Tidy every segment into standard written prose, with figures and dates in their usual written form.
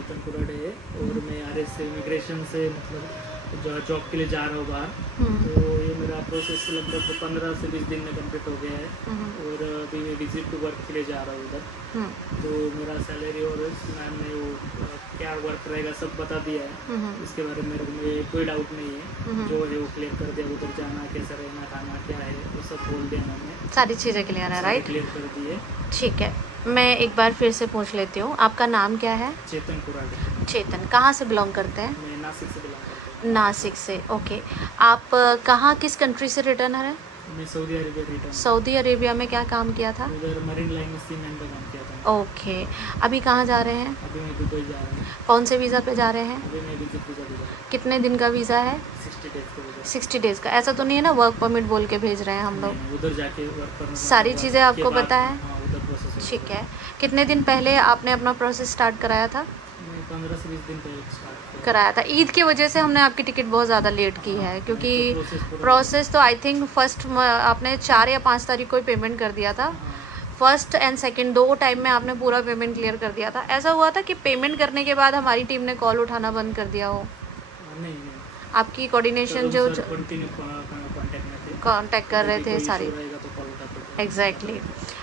चेतन कुराडे है और मैं RS से इमिग्रेशन से मतलब जॉब के लिए जा रहा हूँ बाहर। तो ये मेरा प्रोसेस लगभग 15 से 20 दिन में कंप्लीट हो गया है और अभी मैं विजिट टू वर्क के लिए जा रहा हूँ उधर। तो मेरा सैलरी और मैम ने वो क्या वर्क रहेगा सब बता दिया है। इसके बारे में मेरे को कोई डाउट नहीं है, जो है वो क्लियर कर दिया। उधर जाना कैसा रहना खाना क्या है वो सब बोल दिया मैंने, सारी चीज़ें क्लियर है, राइट? क्लियर कर दिए। ठीक है, मैं एक बार फिर से पूछ लेती हूँ, आपका नाम क्या है? चेतन कुराडे। चेतन, कहाँ से बिलोंग करते हैं? मैं नासिक से बिलोंग करता हूँ। नासिक से, ओके। आप कहाँ, किस कंट्री से रिटर्न है? मैं Saudi Arabia return. Saudi Arabia में क्या काम किया था? उधर मरीन लाइन में सीमेंट का काम किया था। ओके, अभी कहाँ जा रहे हैं? अभी मैं दुबई जा रहा हूँ। कौन से वीज़ा पे जा रहे हैं? अभी मैं विजिट वीज़ा पे जा रहा हूँ। कितने दिन का वीज़ा है? 60 डेज का वीज़ा। 60 डेज़ का। ऐसा तो नहीं है ना वर्क परमिट बोल के भेज रहे हैं हम लोग? नहीं, उधर जाके वर्क परमिट सारी चीज़ें आपको पता है? हाँ, उधर प्रोसेस। ठीक है, कितने दिन पहले आपने अपना प्रोसेस स्टार्ट कराया था? मैं 15 से 20 दिन पहले स्टार्ट कराया था। ईद की वजह से हमने आपकी टिकट बहुत ज़्यादा लेट की है, क्योंकि प्रोसेस तो आई थिंक फर्स्ट आपने 4 या 5 तारीख को ही पेमेंट कर दिया था। फर्स्ट एंड सेकंड दो टाइम में आपने पूरा पेमेंट क्लियर कर दिया था। ऐसा हुआ था कि पेमेंट करने के बाद हमारी टीम ने कॉल उठाना बंद कर दिया हो? नहीं, आपकी कोऑर्डिनेशन जो कांटेक्ट कांटेक्ट कर रहे थे सारी, तो एग्जैक्टली।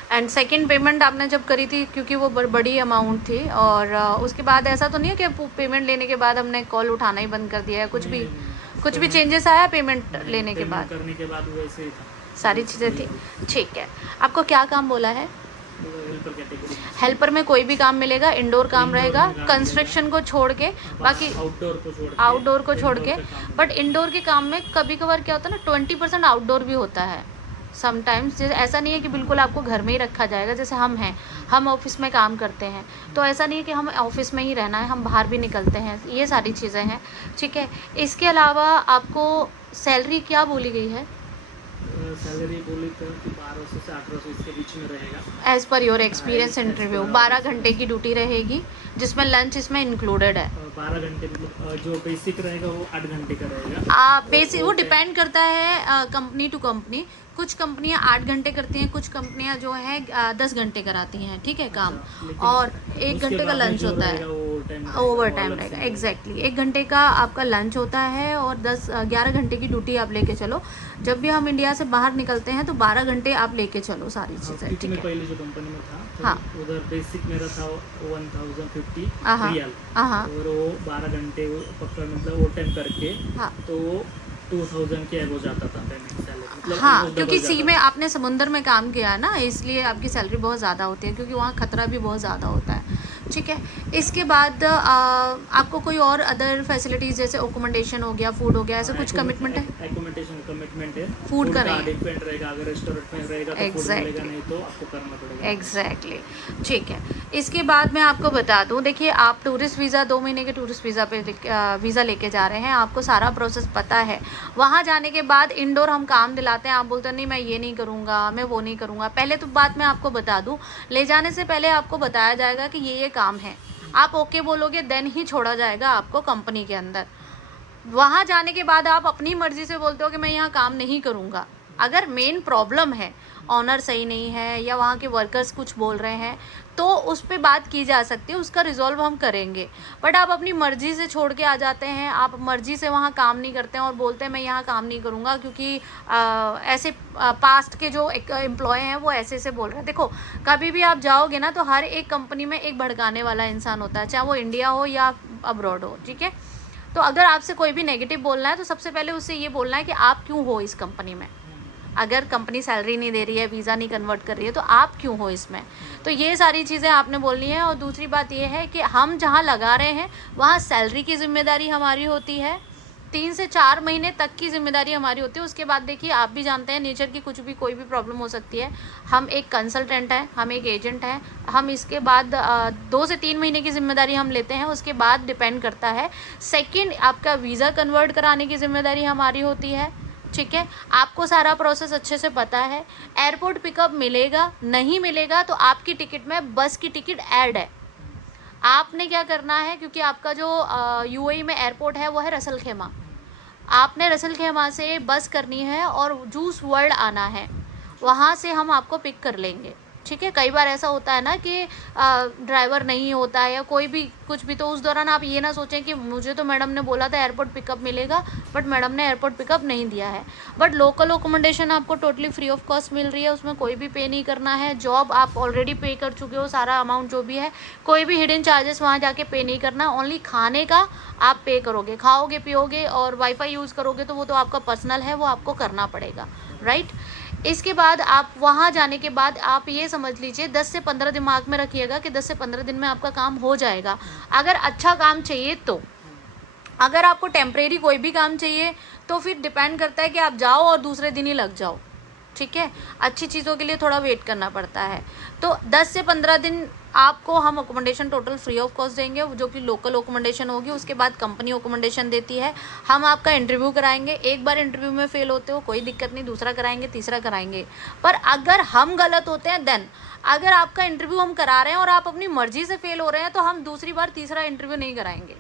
एंड सेकंड पेमेंट आपने जब करी थी, क्योंकि वो बड़ी अमाउंट थी, और उसके बाद ऐसा तो नहीं है कि पेमेंट लेने के बाद हमने कॉल उठाना ही बंद कर दिया है? कुछ भी चेंजेस आया पेमेंट लेने के बाद? करने के बाद वैसे ही था, सारी चीज़ें थी। ठीक है, आपको क्या काम बोला है? Helper category. हेल्पर में कोई भी काम मिलेगा, इंडोर काम रहेगा, कंस्ट्रक्शन को छोड़ के, बाकी आउटडोर को छोड़ के। बट इंडोर के काम में कभी कभार क्या होता है ना, 20% आउटडोर भी होता है समटाइम्स। जैसे ऐसा नहीं है कि बिल्कुल आपको घर में ही रखा जाएगा। जैसे हम ऑफिस में काम करते हैं, तो ऐसा नहीं है कि हम ऑफिस में ही रहना है, हम बाहर भी निकलते हैं, ये सारी चीज़ें हैं। ठीक है, इसके अलावा आपको सैलरी क्या बोली गई है? सैलरी बोली तो 1200 से 1800 इसके बीच में रहेगा। As per your experience interview 12 घंटे की ड्यूटी रहेगी, जिसमें लंच इसमें इंक्लूडेड है। 12 घंटे मतलब जो बेसिक रहेगा वो 8 घंटे का रहेगा। बेसिक वो डिपेंड करता है कंपनी टू कंपनी। कुछ कंपनियां 8 घंटे करती हैं, कुछ कंपनियां जो है 10 घंटे कराती हैं, ठीक है काम, और 1 घंटे का लंच होता है, ओवर टाइम रहेगा। एग्जैक्टली 1 घंटे का आपका लंच होता है, और 11 घंटे की ड्यूटी आप लेके चलो। जब भी हम इंडिया से बाहर निकलते हैं तो 12 घंटे आप लेके चलो सारी चीज़ें, ठीक है। पहले जो कंपनी में था तो हाँ, उधर बेसिक मेरा था 1050 रियाल, और वो 12 घंटे पक्का मतलब ओवर टाइम करके, हाँ, तो 2000 के हो जाता था पेमेंट सैलरी, मतलब हाँ, क्योंकि सी में आपने समुंदर में काम किया है ना, इसलिए आपकी सैलरी बहुत ज़्यादा होती है, क्योंकि वहाँ खतरा भी बहुत ज़्यादा होता है। ठीक है, इसके बाद आपको कोई और अदर फैसिलिटीज़ जैसे अकोमोडेशन हो गया, फूड हो गया, ऐसा कुछ कमिटमेंट है? एकोमोडेशन कमिटमेंट है, फूड का नहीं डिपेंड रहेगा। अगर रेस्टोरेंट में रहेगा तो फूड मिलेगा, नहीं तो आपको करना पड़ेगा। एग्जैक्टली, ठीक है। इसके बाद मैं आपको बता दूं, देखिए आप टूरिस्ट वीज़ा 2 महीने के टूरिस्ट वीज़ा पे वीज़ा लेके जा रहे हैं, आपको सारा प्रोसेस पता है। वहाँ जाने के बाद इंडोर हम काम दिलाते हैं, आप बोलते हैं नहीं मैं ये नहीं करूँगा, मैं वो नहीं करूँगा। पहले तो बात मैं आपको बता दूँ, ले जाने से पहले आपको बताया जाएगा कि ये काम है, आप ओके बोलोगे देन ही छोड़ा जाएगा आपको कंपनी के अंदर। वहाँ जाने के बाद आप अपनी मर्जी से बोलते हो कि मैं यहाँ काम नहीं करूँगा। अगर मेन प्रॉब्लम है, ऑनर सही नहीं है या वहाँ के वर्कर्स कुछ बोल रहे हैं, तो उस पर बात की जा सकती है, उसका रिजॉल्व हम करेंगे। बट आप अपनी मर्जी से छोड़ के आ जाते हैं, आप मर्जी से वहाँ काम नहीं करते हैं और बोलते हैं मैं यहाँ काम नहीं करूँगा, क्योंकि ऐसे पास्ट के जो एम्प्लॉय हैं वो ऐसे से बोल रहे हैं। देखो, कभी भी आप जाओगे ना तो हर एक कंपनी में एक भड़काने वाला इंसान होता है, चाहे वो इंडिया हो या अब्रॉड हो, ठीक है। तो अगर आपसे कोई भी नेगेटिव बोलना है तो सबसे पहले उससे ये बोलना है कि आप क्यों हो इस कंपनी में। अगर कंपनी सैलरी नहीं दे रही है, वीज़ा नहीं कन्वर्ट कर रही है, तो आप क्यों हो इसमें। तो ये सारी चीज़ें आपने बोलनी है। और दूसरी बात ये है कि हम जहाँ लगा रहे हैं वहाँ सैलरी की जिम्मेदारी हमारी होती है, 3 से 4 महीने तक की जिम्मेदारी हमारी होती है। उसके बाद देखिए आप भी जानते हैं नेचर की कुछ भी कोई भी प्रॉब्लम हो सकती है। हम एक कंसल्टेंट हैं, हम एक एजेंट हैं, हम इसके बाद 2 से 3 महीने की जिम्मेदारी हम लेते हैं, उसके बाद डिपेंड करता है। सेकंड, आपका वीज़ा कन्वर्ट कराने की जिम्मेदारी हमारी होती है, ठीक है। आपको सारा प्रोसेस अच्छे से पता है। एयरपोर्ट पिकअप मिलेगा, नहीं मिलेगा तो आपकी टिकट में बस की टिकट ऐड है। आपने क्या करना है, क्योंकि आपका जो यूएई में एयरपोर्ट है वो है रसल खेमा, आपने रसल खेमा से बस करनी है और जूस वर्ल्ड आना है, वहाँ से हम आपको पिक कर लेंगे, ठीक है। कई बार ऐसा होता है ना कि ड्राइवर नहीं होता है या कोई भी कुछ भी, तो उस दौरान आप ये ना सोचें कि मुझे तो मैडम ने बोला था एयरपोर्ट पिकअप मिलेगा, बट मैडम ने एयरपोर्ट पिकअप नहीं दिया है। बट लोकल अकोमोडेशन आपको टोटली फ्री ऑफ कॉस्ट मिल रही है, उसमें कोई भी पे नहीं करना है। जॉब आप ऑलरेडी पे कर चुके हो, सारा अमाउंट जो भी है, कोई भी हिडन चार्जेस वहाँ जाके पे नहीं करना। ओनली खाने का आप पे करोगे, खाओगे पियोगे और वाईफाई यूज़ करोगे तो वो तो आपका पर्सनल है, वो आपको करना पड़ेगा, राइट। इसके बाद आप वहाँ जाने के बाद आप ये समझ लीजिए 10 से 15 दिमाग में रखिएगा कि 10 से 15 दिन में आपका काम हो जाएगा। अगर अच्छा काम चाहिए तो, अगर आपको टेम्परेरी कोई भी काम चाहिए तो फिर डिपेंड करता है कि आप जाओ और दूसरे दिन ही लग जाओ, ठीक है। अच्छी चीज़ों के लिए थोड़ा वेट करना पड़ता है। तो 10 से 15 दिन आपको हम accommodation total free of cost देंगे, जो कि लोकल अकोमोडेशन होगी। उसके बाद कंपनी अकोमोडेशन देती है। हम आपका इंटरव्यू कराएंगे, एक बार इंटरव्यू में फेल होते हो कोई दिक्कत नहीं, दूसरा कराएंगे, तीसरा कराएंगे। पर अगर हम गलत होते हैं देन, अगर आपका इंटरव्यू हम करा रहे हैं और आप अपनी मर्जी से फेल हो रहे हैं तो हम दूसरी बार तीसरा इंटरव्यू नहीं कराएंगे।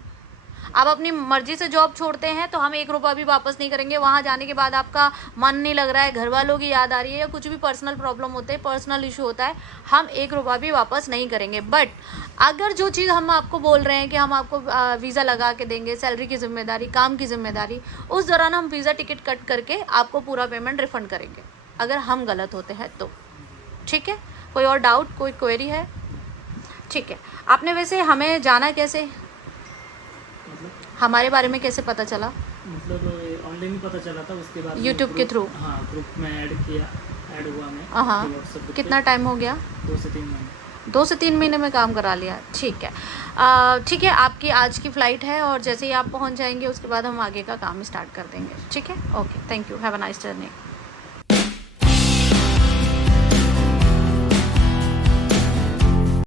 आप अपनी मर्जी से जॉब छोड़ते हैं तो हम 1 रुपया भी वापस नहीं करेंगे। वहाँ जाने के बाद आपका मन नहीं लग रहा है, घर वालों की याद आ रही है या कुछ भी पर्सनल प्रॉब्लम होते हैं, पर्सनल इशू होता है, हम 1 रुपया भी वापस नहीं करेंगे। बट अगर जो चीज़ हम आपको बोल रहे हैं कि हम आपको वीज़ा लगा के देंगे, सैलरी की जिम्मेदारी, काम की जिम्मेदारी, उस दौरान हम वीज़ा टिकट कट करके आपको पूरा पेमेंट रिफ़ंड करेंगे अगर हम गलत होते हैं तो, ठीक है। कोई और डाउट, कोई क्वेरी है? ठीक है। आपने वैसे हमें जाना कैसे, हमारे बारे में कैसे पता चला? मतलब ऑनलाइन ही पता चला था, उसके बाद यूट्यूब के थ्रू? हाँ, ग्रुप में ऐड हुआ मैं। हाँ। WhatsApp कितना टाइम हो गया? 2 से 3 महीने। 2 से 3 महीने में काम करा लिया, ठीक है। ठीक है, आपकी आज की फ़्लाइट है और जैसे ही आप पहुंच जाएंगे उसके बाद हम आगे का काम स्टार्ट कर देंगे, ठीक है। Okay, thank you, have a nice journey.